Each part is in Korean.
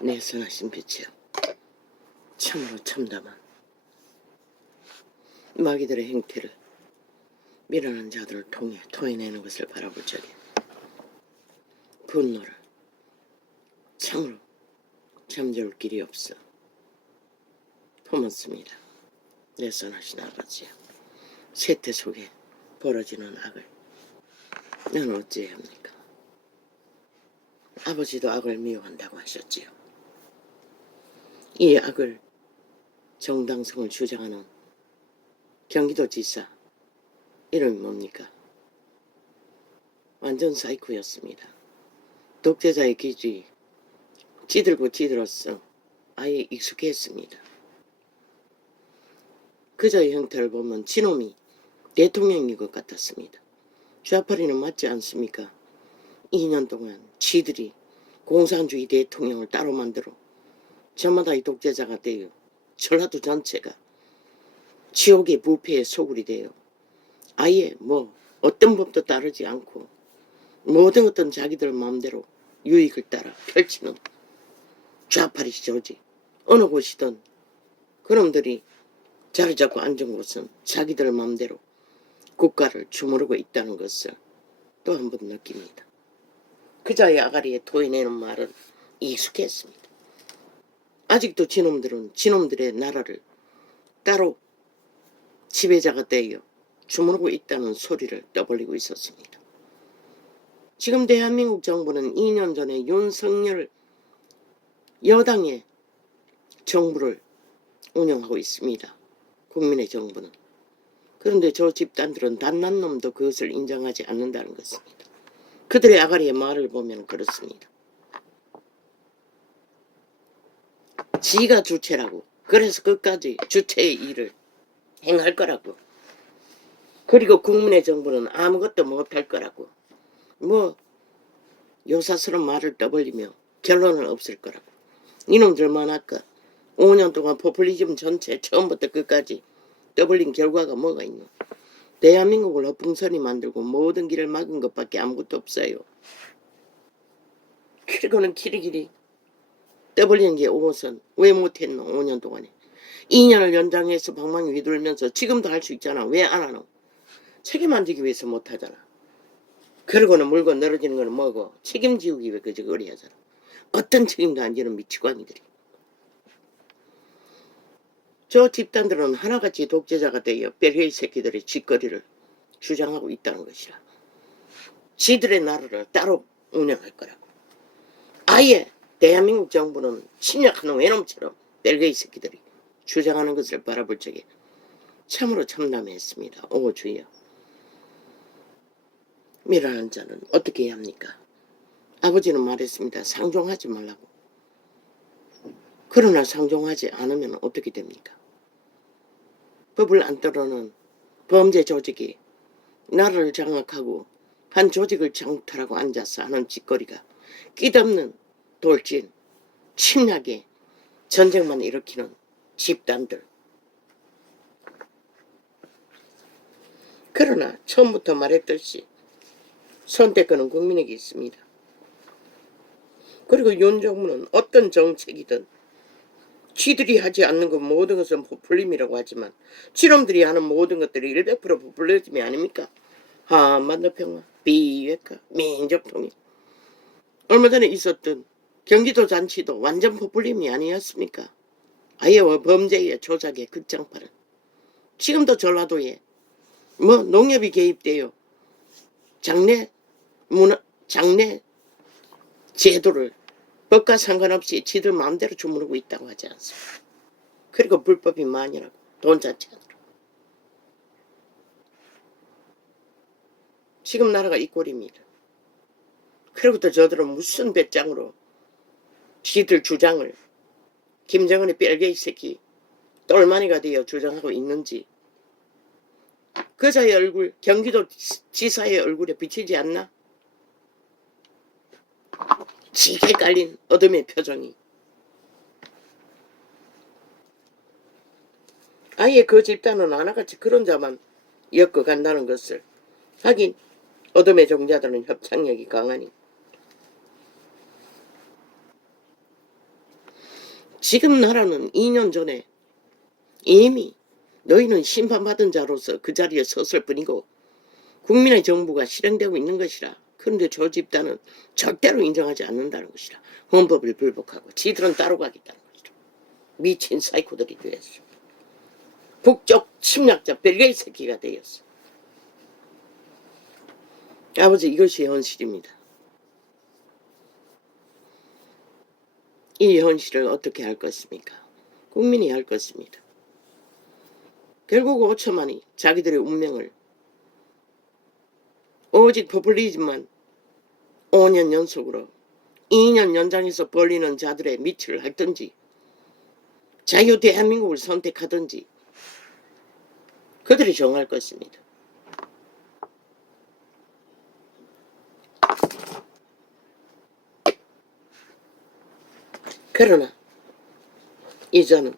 내 선하신 빛이여, 참으로 참담한 마귀들의 행태를 미련한 자들을 통해 토해내는 것을 바라볼 적에 분노를 참으로 잠재울 길이 없어 품었습니다. 내 선하신 아버지여, 세태 속에 벌어지는 악을 나는 어찌해야 합니까? 아버지도 악을 미워한다고 하셨지요. 이 악을 정당성을 주장하는 경기도지사 이름이 뭡니까? 완전 사이코였습니다. 독재자의 기질이 찌들고 찌들었어 아예 익숙했습니다. 그자의 형태를 보면 지놈이 대통령인 것 같았습니다. 좌파리는 맞지 않습니까? 2년 동안 지들이 공산주의 대통령을 따로 만들어 저마다 이 독재자가 되어 전라도 전체가 지옥의 부패의 소굴이 되어 아예 어떤 법도 따르지 않고 모든 어떤 자기들 마음대로 유익을 따라 펼치는 좌파리 조직, 어느 곳이든 그놈들이 자리 잡고 앉은 곳은 자기들 마음대로 국가를 주무르고 있다는 것을 또 한 번 느낍니다. 그자의 아가리에 토해내는 말은 익숙했습니다. 아직도 지놈들은 지놈들의 나라를 따로 지배자가 되어 주무르고 있다는 소리를 떠벌리고 있었습니다. 지금 대한민국 정부는 2년 전에 윤석열 여당의 정부를 운영하고 있습니다. 국민의 정부는. 그런데 저 집단들은 단난 놈도 그것을 인정하지 않는다는 것입니다. 그들의 아가리의 말을 보면 그렇습니다. 지가 주체라고. 그래서 끝까지 주체의 일을 행할 거라고. 그리고 국민의 정부는 아무것도 못할 거라고. 요사스러운 말을 떠벌리며 결론은 없을 거라고. 이놈들만 아까 5년 동안 포퓰리즘 전체 처음부터 끝까지 떠벌린 결과가 뭐가 있노? 대한민국을 헛풍선이 만들고 모든 길을 막은 것밖에 아무것도 없어요. 그리고는 길이길이 떠벌린 게 5호선 왜 못했노? 5년 동안에 2년을 연장해서 방망이 휘둘면서 지금도 할 수 있잖아. 왜 안 하노? 책임 안 지기 위해서 못하잖아. 그러고는 물건 늘어지는 거는 뭐고 책임지우기 위해 그저 그리 하잖아. 어떤 책임도 안 지는 미치광이들이. 저 집단들은 하나같이 독재자가 되어 뺄개이 새끼들의 짓거리를 주장하고 있다는 것이라. 지들의 나라를 따로 운영할 거라고. 아예 대한민국 정부는 침략하는 외놈처럼 뺄개이 새끼들이 주장하는 것을 바라볼 적에 참으로 참담했습니다. 오 주여. 미련한 자는 어떻게 해야 합니까? 아버지는 말했습니다. 상종하지 말라고. 그러나 상종하지 않으면 어떻게 됩니까? 법을 안 따르는 범죄 조직이 나라를 장악하고 한 조직을 장탈하고 앉아서 하는 짓거리가 끝없는 돌진, 침략에 전쟁만 일으키는 집단들. 그러나 처음부터 말했듯이 선택권은 국민에게 있습니다. 그리고 윤 정부는 어떤 정책이든 지들이 하지 않는 것 모든 것은 포퓰리즘이라고 하지만 지놈들이 하는 모든 것들이 100% 포퓰리즘이 아닙니까? 한반도 평화, 비핵화, 민족통일. 얼마 전에 있었던 경기도 잔치도 완전 포퓰리즘이 아니었습니까? 아예 범죄의 조작의 극장판은. 지금도 전라도에 농협이 개입되어 장래 제도를 법과 상관없이 지들 마음대로 주무르고 있다고 하지 않습니까? 그리고 불법이 만연하고 돈 자체하더라. 지금 나라가 이 꼴입니다. 그리고 또 저들은 무슨 배짱으로 지들 주장을 김정은의 뺄개이 새끼 똘마니가 되어 주장하고 있는지 그자의 얼굴, 경기도 지사의 얼굴에 비치지 않나? 지게 깔린 어둠의 표정이. 아예 그 집단은 하나같이 그런 자만 엮어간다는 것을. 하긴 어둠의 종자들은 협착력이 강하니 지금 나라는 2년 전에 이미 너희는 심판받은 자로서 그 자리에 섰을 뿐이고 국민의 정부가 실행되고 있는 것이라. 그런데 저 집단은 절대로 인정하지 않는다는 것이라. 헌법을 불복하고 지들은 따로 가겠다는 것이라. 미친 사이코들이 되었어. 북쪽 침략자 벨게이 새끼가 되었어. 아버지, 이것이 현실입니다. 이 현실을 어떻게 할 것입니까? 국민이 할 것입니다. 결국 5천만이 자기들의 운명을 오직 포퓰리즘만 5년 연속으로 2년 연장해서 벌리는 자들의 밑을 핥든지 자유 대한민국을 선택하든지 그들이 정할 것입니다. 그러나 이제는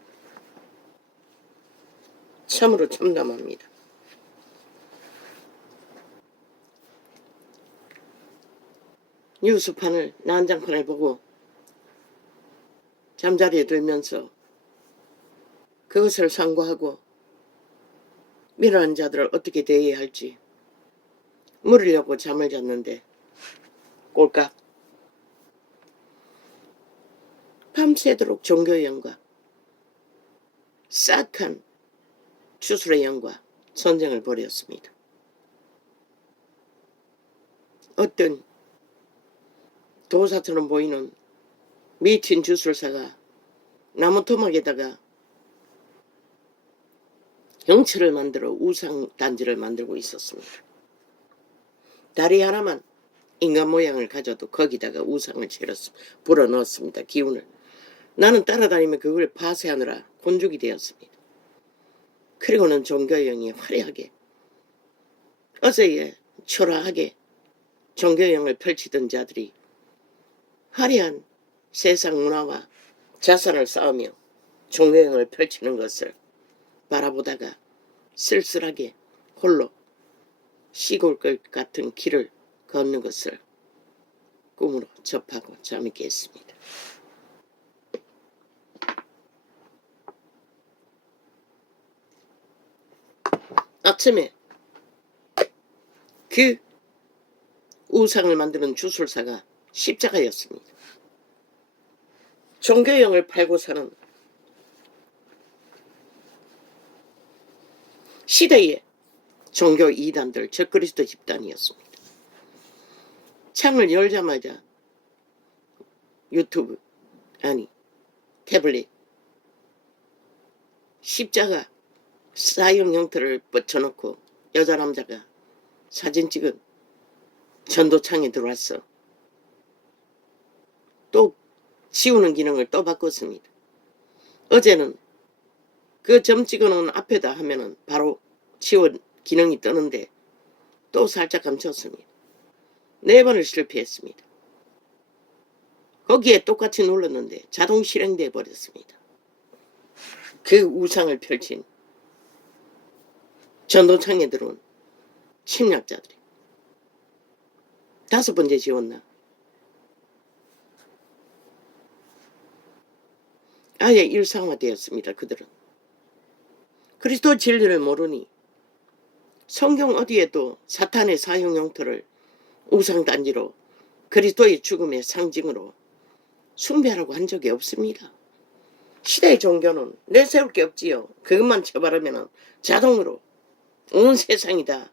참으로 참담합니다. 뉴스판을 난장판을 보고 잠자리에 들면서 그것을 상고하고 이러한 자들을 어떻게 대해야 할지 물으려고 잠을 잤는데 꼴깍 밤새도록 종교의 영과 싹한 주술의 영과 전쟁을 벌였습니다. 어떤 도사처럼 보이는 미친 주술사가 나무 토막에다가 형체를 만들어 우상단지를 만들고 있었습니다. 다리 하나만 인간 모양을 가져도 거기다가 우상을 불어넣었습니다. 기운을. 나는 따라다니며 그걸 파쇄하느라 곤죽이 되었습니다. 그리고는 종교의 영이 화려하게 어제에 초라하게 종교의 영을 펼치던 자들이 화려한 세상 문화와 자산을 쌓으며 종교의 영을 펼치는 것을 바라보다가 쓸쓸하게 홀로 시골 것 같은 길을 걷는 것을 꿈으로 접하고 잠이 깼습니다. 아침에 그 우상을 만드는 주술사가 십자가였습니다. 종교영을 팔고 사는 시대의 종교 이단들, 적그리스도 집단이었습니다. 창을 열자마자 유튜브, 아니 태블릿, 십자가 사형 형태를 뻗쳐놓고 여자 남자가 사진 찍은 전도창에 들어왔어. 또 지우는 기능을 또 바꿨습니다. 어제는 그 점 찍어놓은 앞에다 하면은 바로 지워 기능이 뜨는데 또 살짝 감췄습니다. 4번을 실패했습니다. 거기에 똑같이 눌렀는데 자동 실행돼 버렸습니다. 그 우상을 펼친 전도창에 들어온 침략자들이 5번째 지웠나? 아예 일상화되었습니다. 그들은 그리스도 진리를 모르니 성경 어디에도 사탄의 사형 형태를 우상단지로 그리스도의 죽음의 상징으로 숭배하라고 한 적이 없습니다. 시대의 종교는 내세울 게 없지요. 그것만 처벌하면 자동으로 온 세상이 다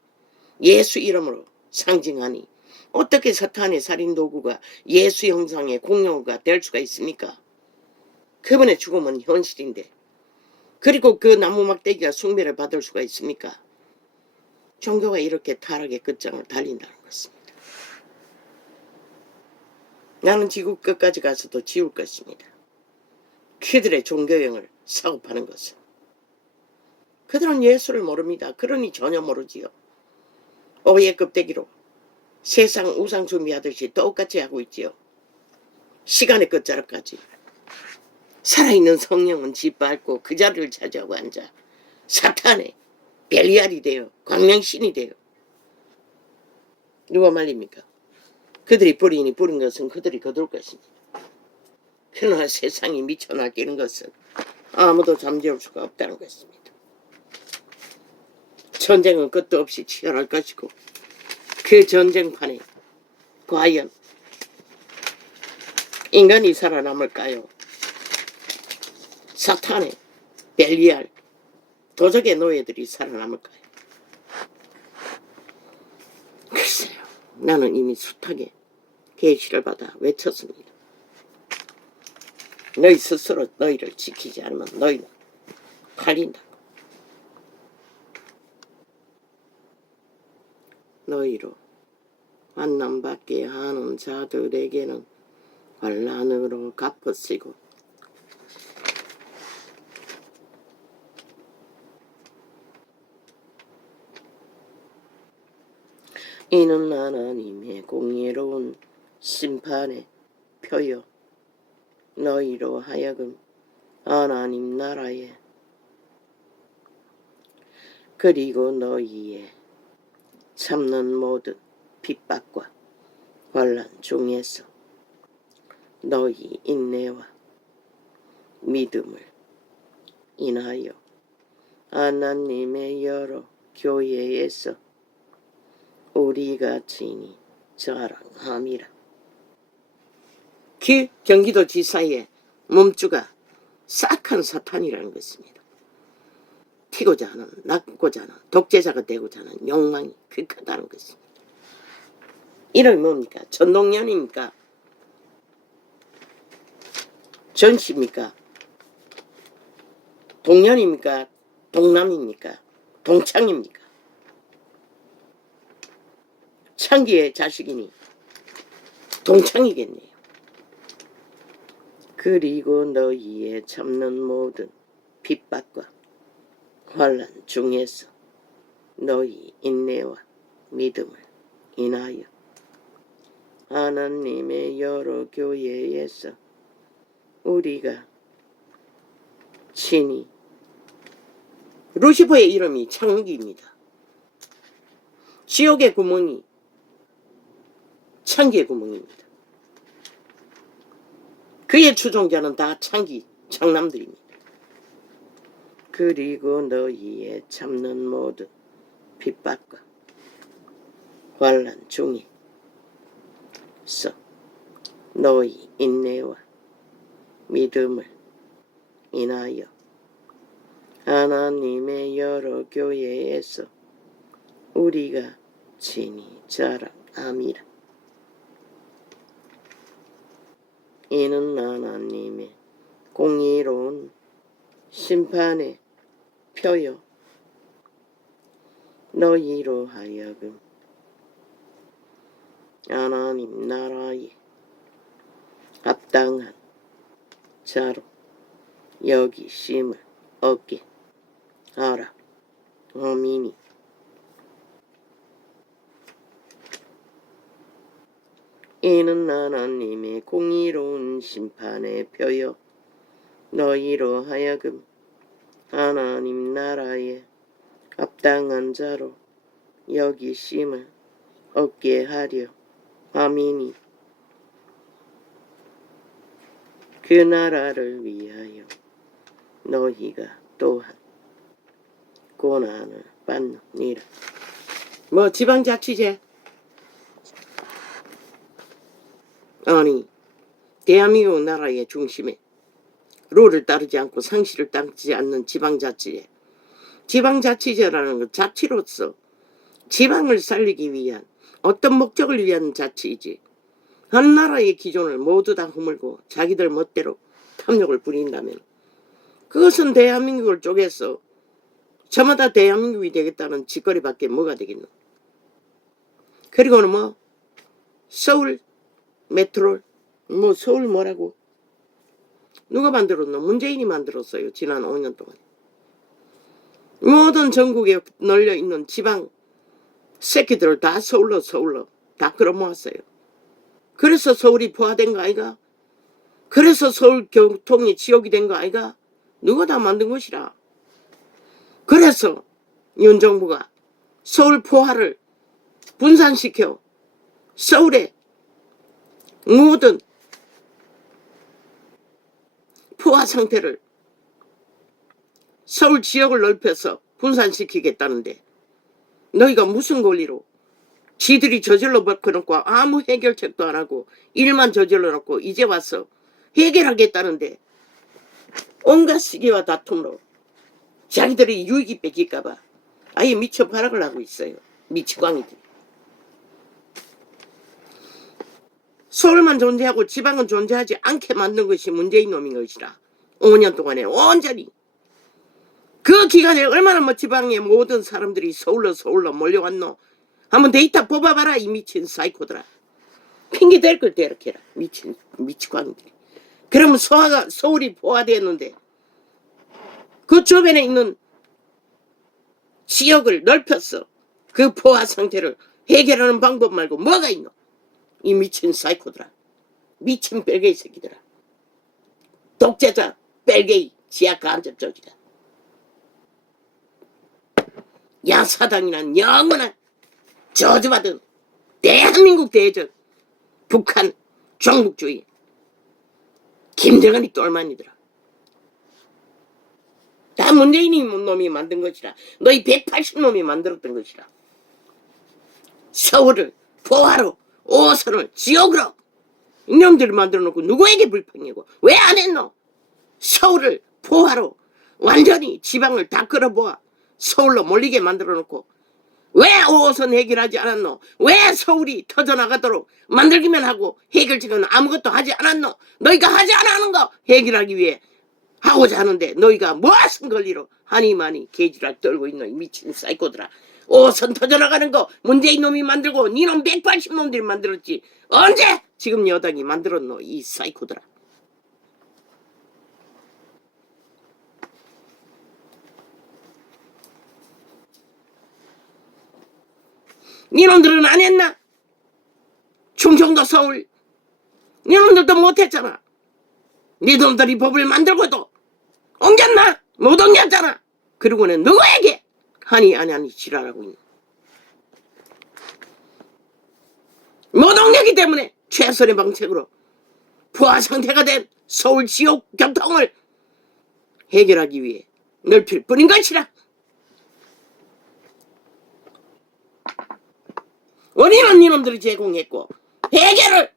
예수 이름으로 상징하니 어떻게 사탄의 살인도구가 예수 형상의 공용어가 될 수가 있습니까? 그분의 죽음은 현실인데 그리고 그 나무 막대기가 숭배를 받을 수가 있습니까? 종교가 이렇게 타락의 끝장을 달린다는 것입니다. 나는 지구 끝까지 가서도 지울 것입니다. 그들의 종교형을 사고 파는 것을. 그들은 예수를 모릅니다. 그러니 전혀 모르지요. 오해 껍데기로 세상 우상 숭배하듯이 똑같이 하고 있지요. 시간의 끝자락까지. 살아있는 성령은 짓밟고 그 자리를 차지하고 앉아 사탄의 벨리알이 되어 광명신이 되어 누가 말립니까? 그들이 뿌린 것은 그들이 거둘 것입니다. 그러나 세상이 미쳐 날뛰는 것은 아무도 잠재울 수가 없다는 것입니다. 전쟁은 끝도 없이 치열할 것이고 그 전쟁판에 과연 인간이 살아남을까요? 사탄의 벨리알 도적의 노예들이 살아남을까요? 글쎄요. 나는 이미 숱하게 계시를 받아 외쳤습니다. 너희 스스로 너희를 지키지 않으면 너희는 팔린다. 너희로 만남받게 하는 자들에게는 환난으로 갚으시고 이는 하나님의 공의로운 심판의 표요 너희로 하여금 하나님 나라에 그리고 너희의 참는 모든 핍박과 환난 중에서 너희 인내와 믿음을 인하여 하나님의 여러 교회에서 우리가 친히 자랑함이라. 그 경기도지사의 몸주가 싹한 사탄이라는 것입니다. 튀고자 하는, 낳고자 하는, 독재자가 되고자 하는 욕망이 크다는 것입니다. 이름이 뭡니까? 전동연입니까? 전시입니까? 동년입니까? 동남입니까? 동창입니까? 창기의 자식이니 동창이겠네요. 그리고 너희의 참는 모든 핍박과 환난 중에서 너희 인내와 믿음을 인하여 하나님의 여러 교회에서 우리가 친히 루시퍼의 이름이 창기입니다. 지옥의 구멍이 창기의 구멍입니다. 그의 추종자는 다 창기, 창남들입니다. 그리고 너희의 참는 모든 핍박과 환난 중에서 너희 인내와 믿음을 인하여 하나님의 여러 교회에서 우리가 친히 자랑함이라. 이는 하나님의 공의로운 심판의 표요 너희로 하여금 하나님 나라에 합당한 자로 여기심을 얻게 하라. 아멘이. 이는 하나님의 공의로운 심판의 표요 너희로 하여금 하나님 나라에 합당한 자로 여기심을 얻게 하려 함이니 그 나라를 위하여 너희가 또한 고난을 받느니라. 뭐 지방자치제? 아니 대한민국 나라의 중심에 룰을 따르지 않고 상식을 따르지 않는 지방자치제. 지방자치제라는 건 자치로서 지방을 살리기 위한 어떤 목적을 위한 자치이지 한 나라의 기존을 모두 다 허물고 자기들 멋대로 탐욕을 부린다면 그것은 대한민국을 쪼개서 저마다 대한민국이 되겠다는 짓거리밖에 뭐가 되겠노. 그리고는 뭐 서울 메트로 뭐 서울 뭐라고 누가 만들었노? 문재인이 만들었어요. 지난 5년 동안. 모든 전국에 널려있는 지방 새끼들을 다 서울로 다 끌어모았어요. 그래서 서울이 부화된 거 아이가? 그래서 서울 교통이 지옥이 된 거 아이가? 누가 다 만든 것이라. 그래서 윤정부가 서울 포화를 분산시켜 서울에 모든 포화 상태를 서울 지역을 넓혀서 분산시키겠다는데 너희가 무슨 권리로 지들이 저질러 버려놓고 아무 해결책도 안 하고 일만 저질러 놓고 이제 와서 해결하겠다는데 온갖 시기와 다툼으로 자기들이 유익이 뺏길까봐 아예 미쳐 발악을 하고 있어요. 미치광이들이. 서울만 존재하고 지방은 존재하지 않게 만든 것이 문재인 놈인 것이라 5년 동안에 온전히 그 기간에 얼마나 뭐 지방의 모든 사람들이 서울로 몰려왔노. 한번 데이터 뽑아봐라 이 미친 사이코들아. 핑계 댈 걸 대렇게라. 미치광이들이. 그러면 서울이 포화되었는데 그 주변에 있는 지역을 넓혀서 그 포화 상태를 해결하는 방법 말고 뭐가 있노? 이 미친 사이코들아. 미친 벨게이 새끼들아. 독재자 벨게이 지하 간접조지가. 야사당이란 영원한 저주받은 대한민국 대적 북한 종북주의 김정은이 똘만이더라. 다 문재인이 놈이 만든 것이라. 너희 180놈이 만들었던 것이라. 서울을 포화로 5선을 지역으로 이놈들을 만들어놓고 누구에게 불평이고 왜 안 했노? 서울을 포화로 완전히 지방을 다 끌어모아 서울로 몰리게 만들어놓고 왜 5호선 해결하지 않았노? 왜 서울이 터져나가도록 만들기만 하고 해결책은 아무것도 하지 않았노? 너희가 하지 않았는 거 해결하기 위해 하고자 하는데 너희가 무슨 권리로 하니마니 개지락 떨고 있노? 이 미친 사이코들아. 5호선 터져나가는 거 문재인 놈이 만들고 니놈 180놈들이 만들었지. 언제 지금 여당이 만들었노? 이 사이코들아. 니놈들은 안 했나? 충청도 서울 니놈들도 못했잖아. 니놈들이 법을 만들고도 옮겼나? 못 옮겼잖아. 그리고는 누구에게 하니 아니 지랄하고 있는. 못 옮겼기 때문에 최선의 방책으로 포화 상태가 된 서울 지역 교통을 해결하기 위해 넓힐 뿐인 것이라. 원인은 니놈들이 제공했고 해결을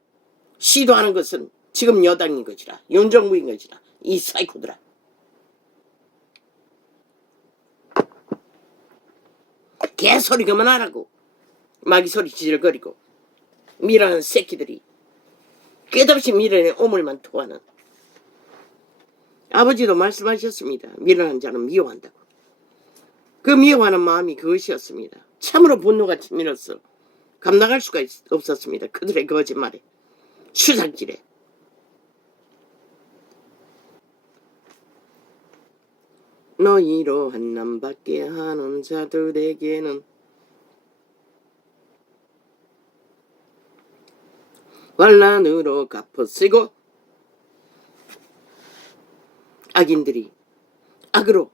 시도하는 것은 지금 여당인 것이라. 윤정부인 것이라. 이 사이코들아. 개소리 그만하라고. 마귀소리 지질거리고 미라는 새끼들이 끝없이 미련의 오물만 토하는. 아버지도 말씀하셨습니다. 미련한 자는 미워한다고. 그 미워하는 마음이 그것이었습니다. 참으로 분노가 치밀었어. 감당할 수가 없었습니다. 그들의 거짓말에 수작질에. 너희로 한남받게 하는 자들에게는 환난으로 갚아쓰고 악인들이 악으로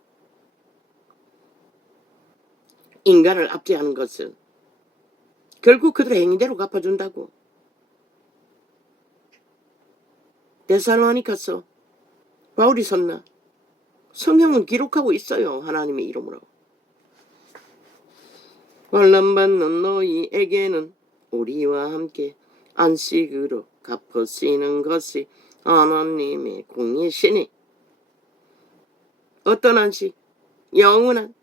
인간을 압제하는 것은 결국 그들의 행위대로 갚아준다고. 데살로니가서 바울이 썼나? 성경은 기록하고 있어요. 하나님의 이름으로. 환난받는 너희에게는 우리와 함께 안식으로 갚으시는 것이 하나님의 공이시니. 어떤 안식? 영원한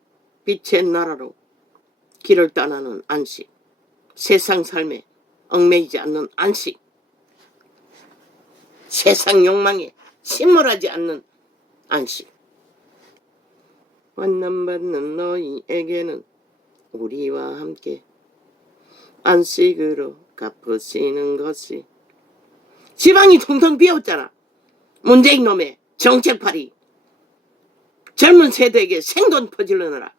빛의 나라로 길을 떠나는 안식. 세상 삶에 얽매이지 않는 안식. 세상 욕망에 침몰하지 않는 안식. 환난받는 너희에게는 우리와 함께 안식으로 갚으시는 것이. 지방이 텅텅 비었잖아. 문재인 놈의 정책팔이 젊은 세대에게 생돈 퍼질러느라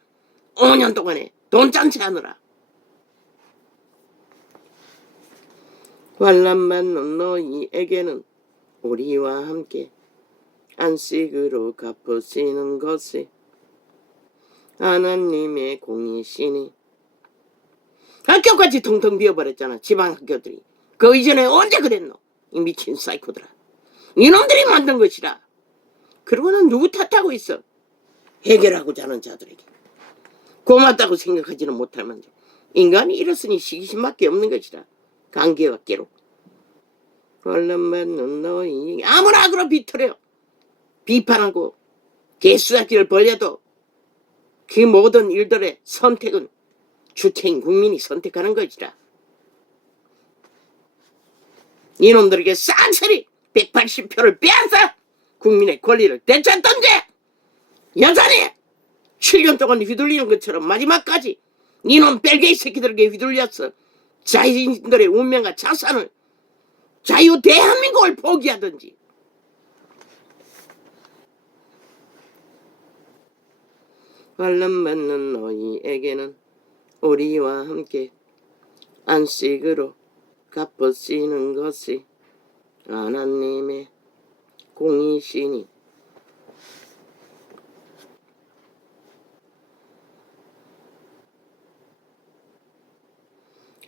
5년 동안에 돈짠치 하느라. 환난받는 너희에게는 우리와 함께 안식으로 갚으시는 것이 하나님의 공이시니. 학교까지 텅텅 비어버렸잖아. 지방학교들이. 그 이전에 언제 그랬노? 이 미친 사이코들아. 이놈들이 만든 것이라. 그러고는 누구 탓하고 있어? 해결하고자 하는 자들에게. 고맙다고 생각하지는 못할 만데 인간이 이렇으니 시기심밖에 없는 것이라. 관계와 깨로 얼른 받는 너희 아무나 그러 비틀어요. 비판하고 개수작기를 벌려도 그 모든 일들의 선택은 주체인 국민이 선택하는 것이라. 이놈들에게 쌍스리 180표를 빼앗아 국민의 권리를 되찾던지 여전히 7년 동안 휘둘리는 것처럼 마지막까지 이놈 뺄개이 새끼들에게 휘둘렸어. 자신들의 운명과 자산을 자유 대한민국을 포기하든지. 환란 받는 너희에게는 우리와 함께 안식으로 갚으시는 것이 하나님의 공이시니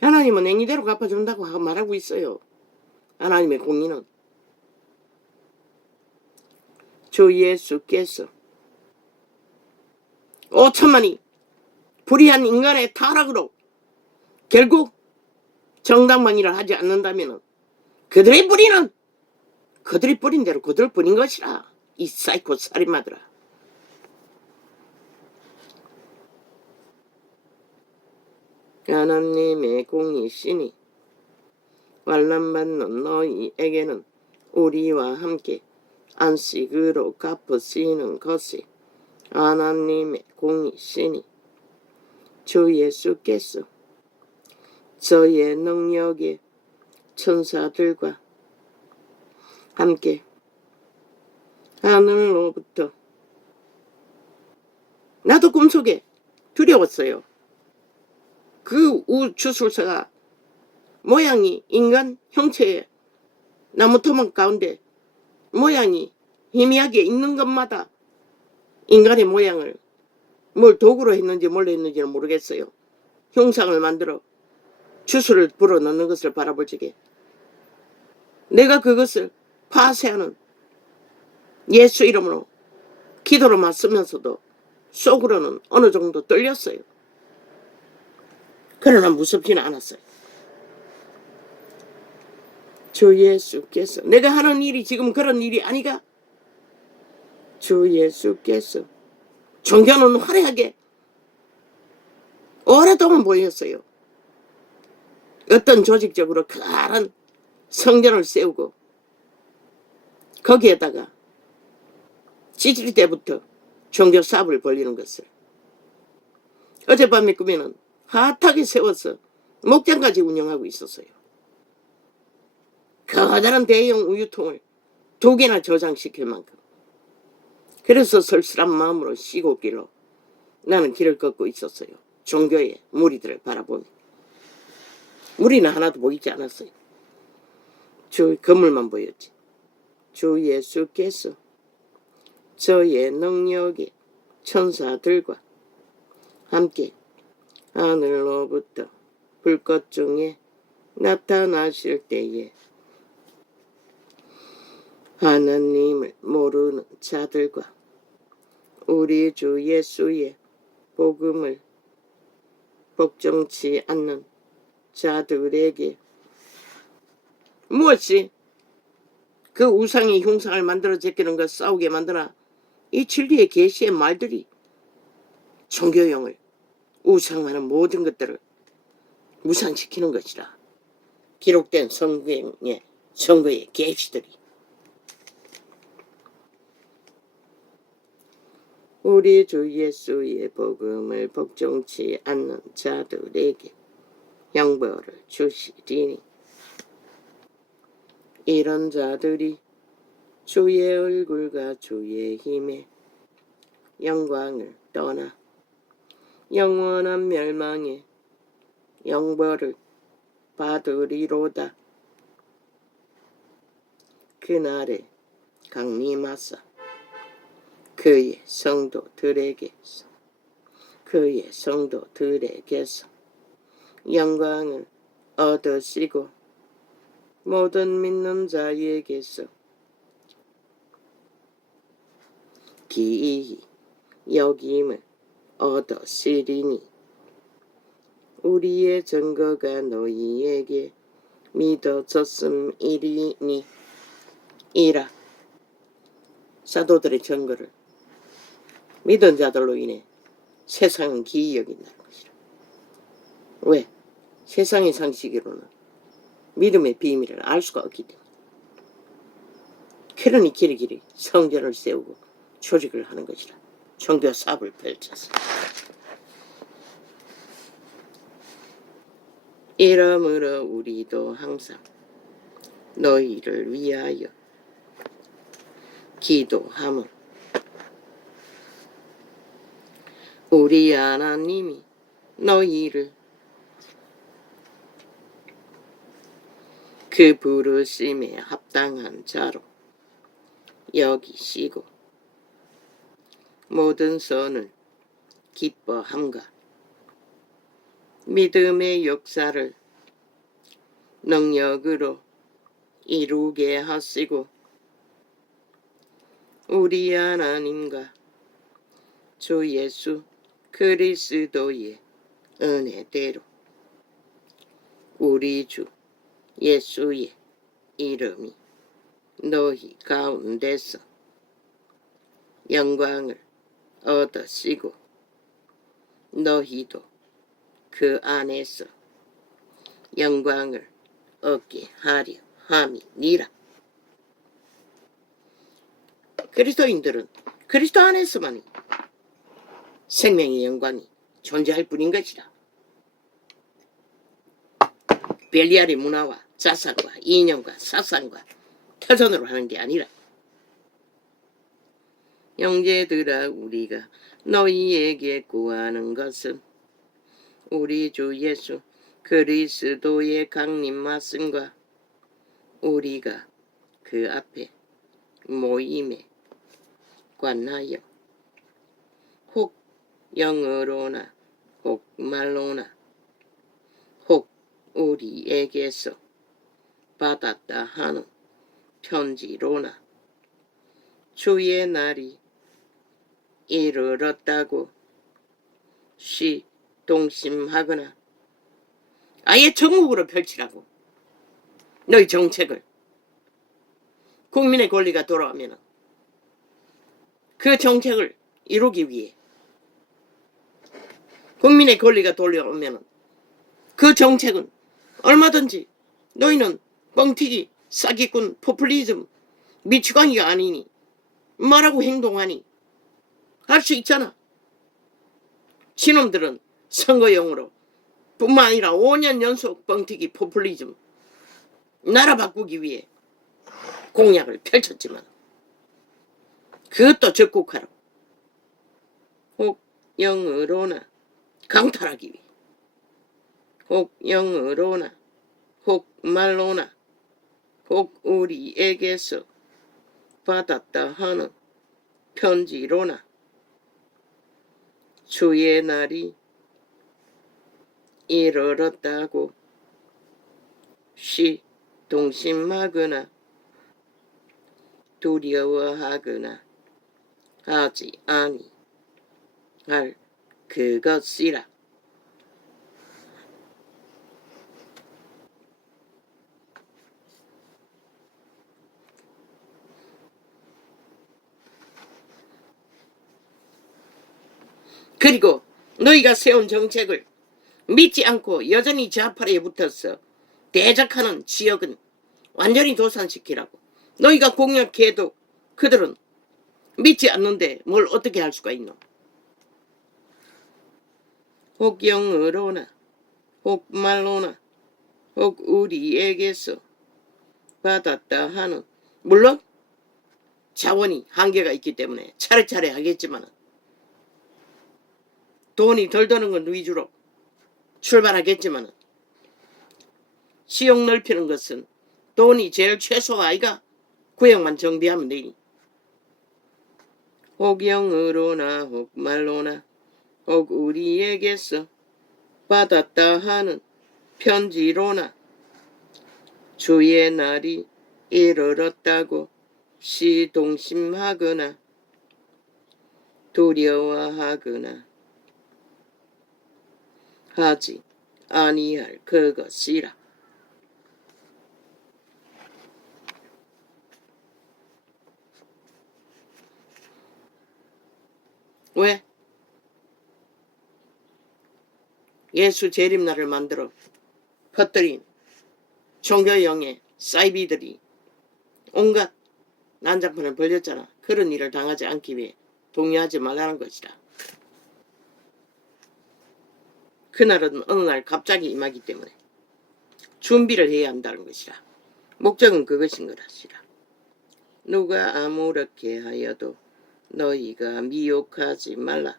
하나님은 행위대로 갚아준다고 말하고 있어요. 하나님의 공의는 주 예수께서 5천만이 불의한 인간의 타락으로 결국 정당방위를 하지 않는다면 그들의 뿌리는 그들이 뿌린 대로 그들 뿌린 것이라. 이 사이코 살인마들아. 하나님의 공이시니 환난 받는 너희에게는 우리와 함께 안식으로 갚으시는 것이 하나님의 공이시니 주 예수께서 저의 능력의 천사들과 함께 하늘로부터 나도 꿈속에 두려웠어요. 그 우주술사가 모양이 인간 형체의 나무토막 가운데 모양이 희미하게 있는 것마다 인간의 모양을 뭘 도구로 했는지 뭘로 했는지는 모르겠어요. 형상을 만들어 주술을 불어넣는 것을 바라볼 적에 내가 그것을 파쇄하는 예수 이름으로 기도를 맞으면서도 속으로는 어느 정도 떨렸어요. 그러나 무섭지는 않았어요. 주 예수께서 내가 하는 일이 지금 그런 일이 아니가. 주 예수께서 종교는 화려하게 오랫동안 보였어요. 어떤 조직적으로 커다란 성전을 세우고 거기에다가 지질 때부터 종교 사업을 벌리는 것을 어젯밤에 꾸며는 핫하게 세워서 목장까지 운영하고 있었어요. 커다란 대형 우유통을 2개나 저장시킬 만큼. 그래서 쓸쓸한 마음으로 시골길로 나는 길을 걷고 있었어요. 종교의 무리들을 바라보며. 무리는 하나도 보이지 않았어요. 주 건물만 보였지. 주 예수께서 저의 능력의 천사들과 함께 하늘로부터 불꽃 중에 나타나실 때에 하나님을 모르는 자들과 우리 주 예수의 복음을 복종치 않는 자들에게 무엇이 그 우상의 흉상을 만들어 제끼는 것 싸우게 만드나 이 진리의 계시의 말들이 종교용을 우상하는 모든 것들을 무산시키는 것이라. 기록된 성경의 선거의 계시들이 우리 주 예수의 복음을 복종치 않는 자들에게 형벌을 주시리니 이런 자들이 주의 얼굴과 주의 힘에 영광을 떠나 영원한 멸망의 형벌을 받으리로다. 그날에 강림하사 그의 성도들에게서 영광을 얻으시고 모든 믿는 자에게서 기이히 여김을 얻으시리니 우리의 증거가 너희에게 믿어졌음이리니 이라. 사도들의 증거를 믿은 자들로 인해 세상은 기이 여긴다는 것이라. 왜? 세상의 상식으로는 믿음의 비밀을 알 수가 없기 때문에. 그러니 길이길이 성전을 세우고 조직을 하는 것이라. 종교 사업을 펼쳐서. 이러므로 우리도 항상 너희를 위하여 기도함은 우리 하나님이 너희를 그 부르심에 합당한 자로 여기시고 모든 선을 기뻐함과 믿음의 역사를 능력으로 이루게 하시고 우리 하나님과 주 예수 그리스도의 은혜대로 우리 주 예수의 이름이 너희 가운데서 영광을 얻으시고 너희도 그 안에서 영광을 얻게 하려 함이니라. 그리스도인들은 그리스도 안에서만 생명의 영광이 존재할 뿐인 것이라. 벨리알의 문화와 자산과 이념과 사상과 터전으로 하는 게 아니라. 형제들아, 우리가 너희에게 구하는 것은 우리 주 예수 그리스도의 강림 말씀과 우리가 그 앞에 모임에 관하여 혹 영어로나 혹 말로나 혹 우리에게서 받았다 하는 편지로나 주의 날이 이르렀다고 시동심하거나 아예 전국으로 펼치라고. 너희 정책을. 국민의 권리가 돌아오면 그 정책을 이루기 위해 국민의 권리가 돌아오면 그 정책은 얼마든지 너희는 뻥튀기, 사기꾼, 포퓰리즘, 미치광이가 아니니 말하고 행동하니 할 수 있잖아. 신놈들은 선거용으로 뿐만 아니라 5년 연속 뻥튀기, 포퓰리즘 나라 바꾸기 위해 공약을 펼쳤지만 그것도 적국하라고. 혹 영으로나 강탈하기 위해 혹 영으로나 혹 말로나 혹 우리에게서 받았다 하는 편지로나 주의 날이 이르렀다고 시동심하거나 두려워하거나 하지 아니할 그것이라. 그리고 너희가 세운 정책을 믿지 않고 여전히 좌파에 붙어서 대적하는 지역은 완전히 도산시키라고. 너희가 공약해도 그들은 믿지 않는데 뭘 어떻게 할 수가 있노. 혹 영어로나 혹 말로나 혹 우리에게서 받았다 하는, 물론 자원이 한계가 있기 때문에 차례차례 하겠지만 돈이 덜 드는 건 위주로 출발하겠지만 시용 넓히는 것은 돈이 제일 최소 아이가 구역만 정비하면 되니. 혹 영어로나 혹 말로나 혹 우리에게서 받았다 하는 편지로나 주의 날이 이르렀다고 시동심하거나 두려워하거나 하지 아니할 그것이라. 왜? 예수 재림날을 만들어 퍼뜨린 종교영의 사이비들이 온갖 난장판을 벌렸잖아. 그런 일을 당하지 않기 위해 동의하지 말라는 것이다. 그날은 어느 날 갑자기 임하기 때문에 준비를 해야 한다는 것이라. 목적은 그것인 것이라. 누가 아무렇게 하여도 너희가 미혹하지 말라.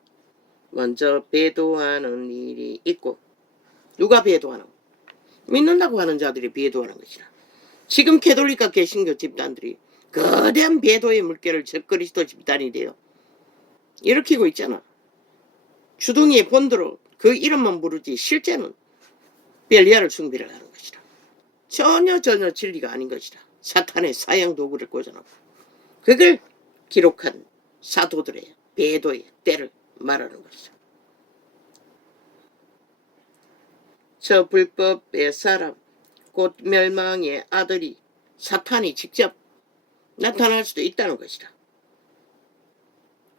먼저 배도하는 일이 있고. 누가 배도하는? 믿는다고 하는 자들이 배도하는 것이라. 지금 캐톨릭과 개신교 집단들이 거대한 배도의 물결을 적그리스도 집단이 돼요. 일으키고 있잖아. 주둥이의 본드로 그 이름만 부르지 실제는 벨리아를 숭배를 하는 것이라. 전혀 진리가 아닌 것이라. 사탄의 사형 도구를 꽂아놓고 그걸 기록한 사도들의 배도의 때를 말하는 것이죠. 저 불법의 사람 곧 멸망의 아들이 사탄이 직접 나타날 수도 있다는 것이다.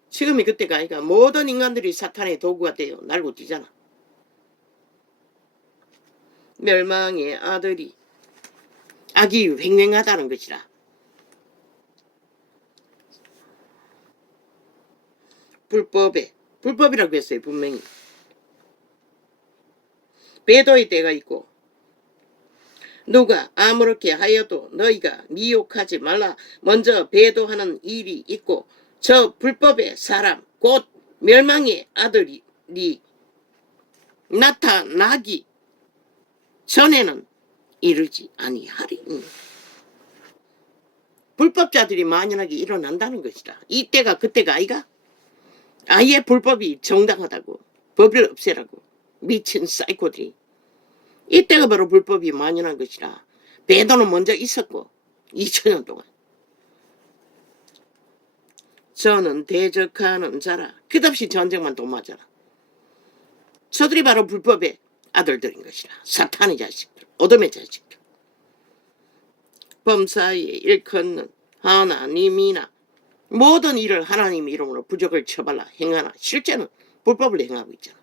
지금이 그때가 아니라 모든 인간들이 사탄의 도구가 되어 날고 뛰잖아. 멸망의 아들이 악이 횡행하다는 것이라. 불법이라고 했어요. 분명히. 배도의 때가 있고 누가 아무렇게 하여도 너희가 미혹하지 말라. 먼저 배도하는 일이 있고 저 불법의 사람 곧 멸망의 아들이 나타나기 전에는 이르지 아니하리. 불법자들이 만연하게 일어난다는 것이다. 이때가 그때가 아이가? 아예 불법이 정당하다고 법을 없애라고 미친 사이코들이. 이때가 바로 불법이 만연한 것이라. 배도는 먼저 있었고 2000년 동안. 저는 대적하는 자라. 끝없이 전쟁만 도모하잖아. 저들이 바로 불법의 아들들인 것이라. 사탄의 자식들, 어둠의 자식들. 범사에 일컫는 하나님이나 모든 일을 하나님 이름으로 부적을 처발라 행하나 실제는 불법을 행하고 있잖아.